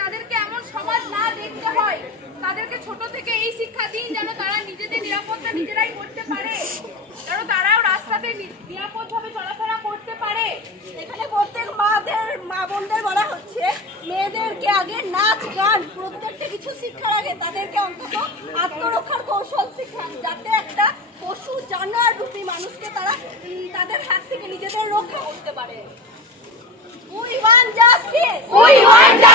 তাদেরকে এমন সমাজ না দেখতে হয় তাদেরকে ছোট থেকে এই শিক্ষা দিন যেন তারা নিজেদের নিরাপত্তা নিজেরাই করতে পারে যেন তারাও রাস্তাতে নিরাপদভাবে চলাফেরা করতে পারে এখানে প্রত্যেক মাদের, মা বোনদের বলা হচ্ছে, মেয়েদেরকে আগে নাচ, গান, প্রত্যেকটা কিছু শিক্ষার আগে তাদেরকে অন্তত আত্মরক্ষার কৌশল শিক্ষা যাতে একটা পশু, জানোয়ার রূপী মানুষকে তারা তাদের হাত থেকে নিজেদের রক্ষা করতে পারে We want justice! We want justice!